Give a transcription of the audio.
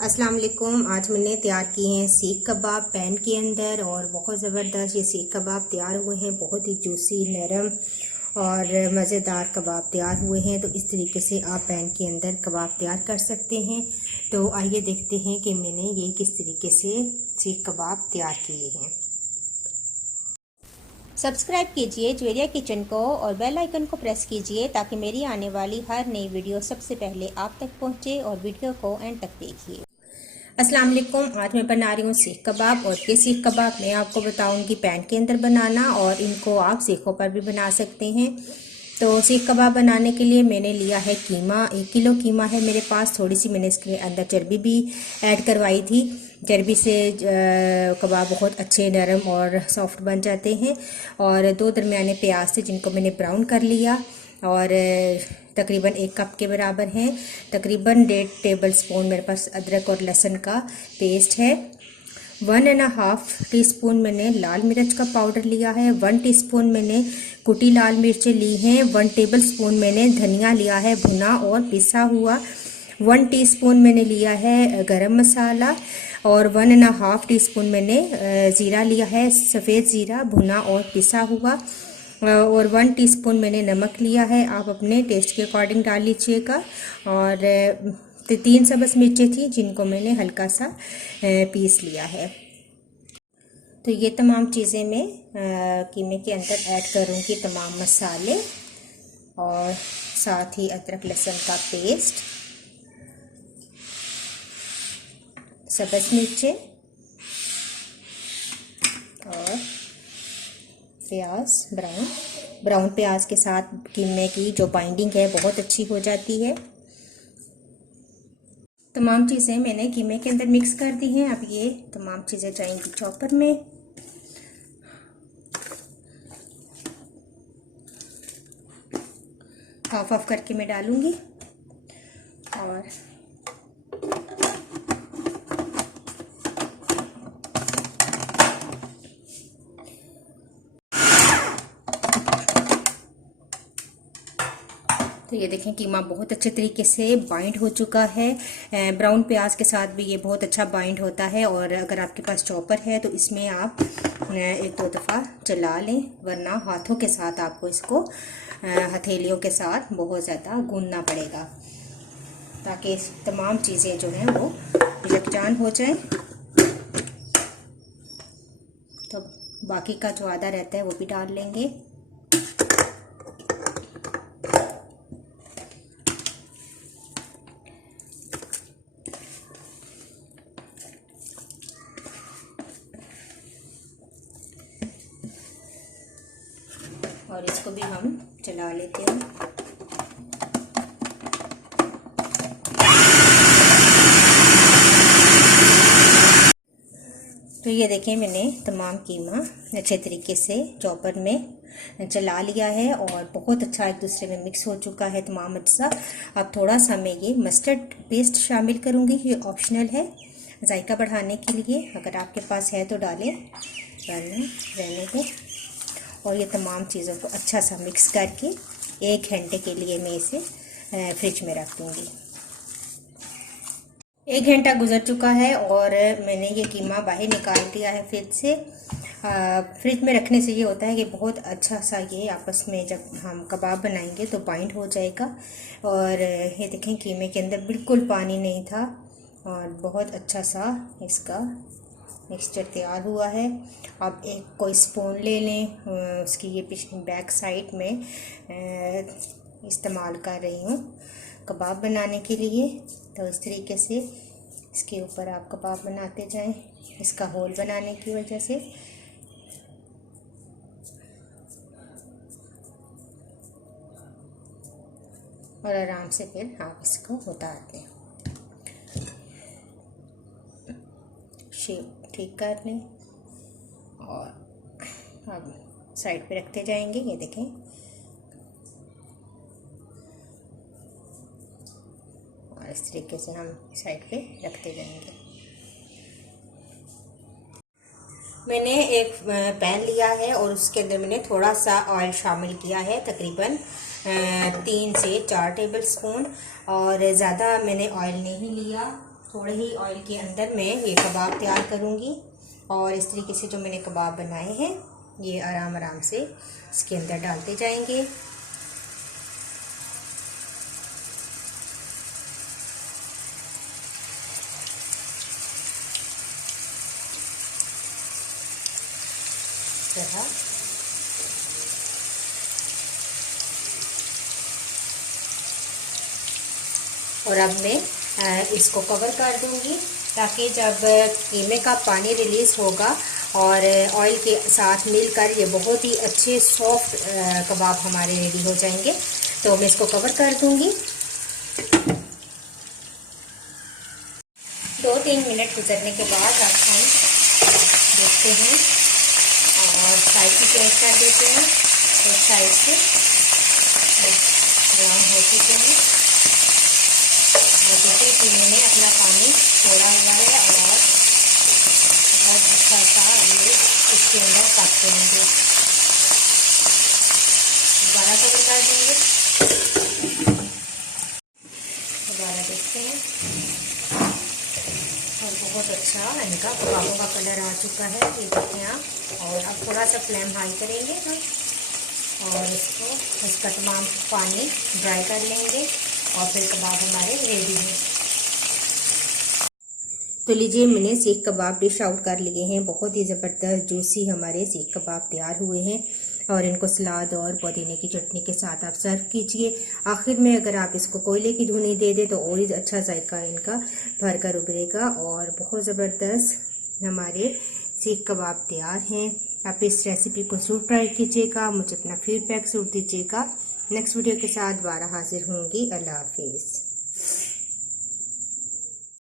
अस्सलाम वालेकुम। आज मैंने तैयार किए हैं सीख कबाब पैन के अंदर और बहुत ज़बरदस्त ये सीख कबाब तैयार हुए हैं। बहुत ही जूसी, नरम और मज़ेदार कबाब तैयार हुए हैं। तो इस तरीके से आप पैन के अंदर कबाब तैयार कर सकते हैं। तो आइए देखते हैं कि मैंने ये किस तरीके से सीख कबाब तैयार किए हैं। सब्सक्राइब कीजिए ज्वेरिया किचन को और बेल आइकन को प्रेस कीजिए ताकि मेरी आने वाली हर नई वीडियो सबसे पहले आप तक पहुंचे और वीडियो को एंड तक देखिए। अस्सलाम वालेकुम। आज मैं बना रही हूँ सीख कबाब और ये सीख कबाब मैं आपको बताऊंगी पैन के अंदर बनाना और इनको आप सीखों पर भी बना सकते हैं। तो सीख कबाब बनाने के लिए मैंने लिया है कीमा। 1 किलो कीमा है मेरे पास। थोड़ी सी मैंने इसके अंदर चर्बी भी ऐड करवाई थी। चर्बी से कबाब बहुत अच्छे नरम और सॉफ्ट बन जाते हैं। और 2 दरमियाने प्याज थे जिनको मैंने ब्राउन कर लिया और तकरीबन 1 कप के बराबर हैं। तकरीबन 1.5 टेबल स्पून मेरे पास अदरक और लहसुन का पेस्ट है। 1.5 टीस्पून मैंने लाल मिर्च का पाउडर लिया है। 1 टीस्पून मैंने कुटी लाल मिर्चें ली हैं। 1 टेबल स्पून मैंने धनिया लिया है भुना और पिसा हुआ। 1 टीस्पून मैंने लिया है गरम मसाला और 1.5 टीस्पून मैंने ज़ीरा लिया है, सफ़ेद ज़ीरा भुना और पिसा हुआ। और 1 टीस्पून मैंने नमक लिया है। आप अपने टेस्ट के अकॉर्डिंग डाल लीजिएगा। और 3 सब्ज़ मिर्चें थी जिनको मैंने हल्का सा पीस लिया है। तो ये तमाम चीज़ें मैं कीमे के अंदर ऐड करूँगी, तमाम मसाले और साथ ही अदरक लहसुन का पेस्ट, सब्ज़ मिर्चें और प्याज ब्राउन प्याज के साथ कीमे की जो बाइंडिंग है बहुत अच्छी हो जाती है। तमाम चीज़ें मैंने कीमे के अंदर मिक्स कर दी हैं। अब ये तमाम चीज़ें जाएंगी चॉपर में। हाफ करके मैं डालूंगी और तो ये देखें कीमा बहुत अच्छे तरीके से बाइंड हो चुका है। ब्राउन प्याज के साथ भी ये बहुत अच्छा बाइंड होता है। और अगर आपके पास चॉपर है तो इसमें आप 1-2 दफ़ा चला लें, वरना हाथों के साथ आपको इसको हथेलियों के साथ बहुत ज़्यादा गूंदना पड़ेगा ताकि तमाम चीज़ें जो हैं वो यकजान हो जाएं। तो बाकी का जो आधा रहता है वो भी डाल लेंगे। और इसको भी हम चला लेते हैं। तो ये देखें मैंने तमाम कीमा अच्छे तरीके से चॉपर में चला लिया है और बहुत अच्छा एक दूसरे में मिक्स हो चुका है तमाम अज्जा। अब थोड़ा सा मैं ये मस्टर्ड पेस्ट शामिल करूँगी। ये ऑप्शनल है जायका बढ़ाने के लिए, अगर आपके पास है तो डालें वरना रहने दें। और ये तमाम चीज़ों को अच्छा सा मिक्स करके 1 घंटे के लिए मैं इसे फ्रिज में रख दूँगी। 1 घंटा गुजर चुका है और मैंने ये कीमा बाहर निकाल दिया है फ्रिज से। फ्रिज में रखने से ये होता है कि बहुत अच्छा सा ये आपस में जब हम कबाब बनाएंगे तो बाइंड हो जाएगा। और ये देखें कीमे के अंदर बिल्कुल पानी नहीं था और बहुत अच्छा सा इसका मिक्सचर तैयार हुआ है। अब एक कोई स्पून ले लें, उसकी ये पिछली बैक साइड में इस्तेमाल कर रही हूँ कबाब बनाने के लिए। तो इस तरीके से इसके ऊपर आप कबाब बनाते जाएं इसका होल बनाने की वजह से। और आराम से फिर आप इसको उतार दें, शेप ठीक कर लें और अब साइड पे रखते जाएंगे। ये देखें और इस तरीके से हम साइड पे रखते जाएंगे। मैंने एक पैन लिया है और उसके अंदर मैंने थोड़ा सा ऑयल शामिल किया है, तकरीबन 3 से 4 टेबल स्पून। और ज़्यादा मैंने ऑयल नहीं लिया थोड़े ही ऑयल के अंदर मैं ये कबाब तैयार करूँगी और इस तरीके से जो मैंने कबाब बनाए हैं ये आराम आराम से इसके अंदर डालते जाएंगे। और अब मैं इसको कवर कर दूंगी ताकि जब कीमे का पानी रिलीज़ होगा और ऑयल के साथ मिलकर ये बहुत ही अच्छे सॉफ्ट कबाब हमारे रेडी हो जाएंगे। तो मैं इसको कवर कर दूंगी। 2-3 मिनट गुजरने के बाद अब हम देखते हैं और साइड भी चेंज कर देते हैं। एक साइड से ब्राउन हो चुके हैं और जैसे कि मैंने अपना पानी छोड़ा हुआ है और बहुत अच्छा सा ये इसके अंदर पकते होंगे। दोबारा कवर कर देंगे, दोबारा देखते हैं और बहुत अच्छा इनका कबाबों का कलर आ चुका है, ये देखते हैं आप। और अब थोड़ा सा फ्लेम हाई करेंगे हम और इसका तमाम पानी ड्राई कर लेंगे और फिर कबाब हमारे रेडी हैं। तो लीजिए मैंने सीख कबाब डिश आउट कर लिए हैं। बहुत ही ज़बरदस्त जूसी हमारे सीख कबाब तैयार हुए हैं और इनको सलाद और पुदीने की चटनी के साथ आप सर्व कीजिए। आखिर में अगर आप इसको कोयले की धुनी दे दें तो और ही अच्छा जायका इनका भर कर उभरेगा और बहुत ज़बरदस्त हमारे सीख कबाब तैयार हैं। आप इस रेसिपी को ज़रूर ट्राई कीजिएगा, मुझे अपना फीडबैक ज़रूर दीजिएगा। नेक्स्ट वीडियो के साथ दोबारा हाजिर होंगी। अल्लाह हाफिज़।